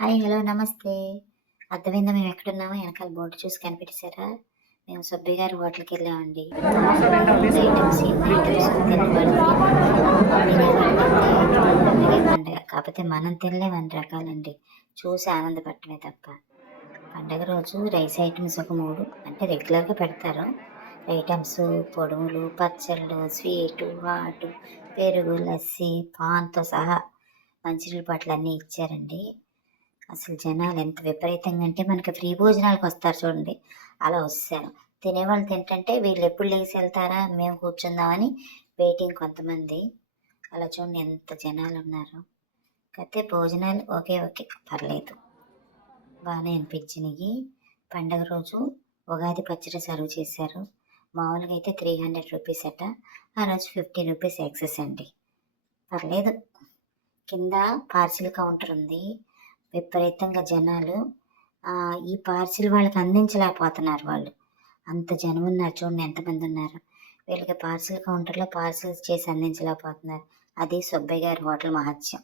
Hi. Hello. నమస్తే. అర్థమైందా మేమెక్కడున్నామో? ఎనకాల బోర్డ్ చూసి కనిపెట్టేసారా? మేము సుబ్బయ్య గారి హోటల్‌కెళ్ళామండి. ఎన్ని ఐటెమ్స్ తినేవాళ్ళకైతే పండగ. కాపోతే మనం తినలేం అన్ని రకాలండి. చూసి ఆనందపడటమే తప్ప. పండగ రోజు రైస్ ఐటెమ్స్ ఒక 3 అంటే రెగ్యులర్‌గా పెడతారు. ఐటెమ్స్ పొడుములు, పచ్చళ్ళు, స్వీటు, హాటు, పెరుగు, లస్సీ, పాన్‌తో సహా మంచినీళ్ళ బాటిలన్నీ ఇచ్చారండి. అసలు జనాలు ఎంత విపరీతంగా అంటే మనకి ఫ్రీ భోజనాలకొస్తారు చూడండి, అలా వస్తారు. తినేవాళ్ళు తింటంటే వీళ్ళెప్పుడు లేసి వెళ్తారా, మేము కూర్చుందామని వెయిటింగ్ కొంతమంది. అలా చూడండి ఎంత జనాలున్నారో. కాకపోతే భోజనాలు ఓకే. పర్లేదు. బాగానే అనిపించినియి. పండగ రోజు ఉగాది పచ్చడి సర్వ్ చేశారు. మామూలుగా అయితే 300 రూపీస్ అట. ఆ రోజు 50 రూపీస్ ఎక్సెస్ అండి. పర్లేదు. కింద పార్సిల్ కౌంటర్ ఉంది. విపరీతంగా జనాలు. ఈ పార్సిల్ వాళ్ళకి అందించలేకపోతున్నారు వాళ్ళు. అంత జనం ఉన్నారు చూడండి ఎంతమంది ఉన్నారు. వీళ్ళకి పార్సిల్ కౌంటర్‌లో పార్సిల్స్ చేసి అందించలేకపోతున్నారు. అది సుబ్బయ్య గారి హోటల్ మహత్యం.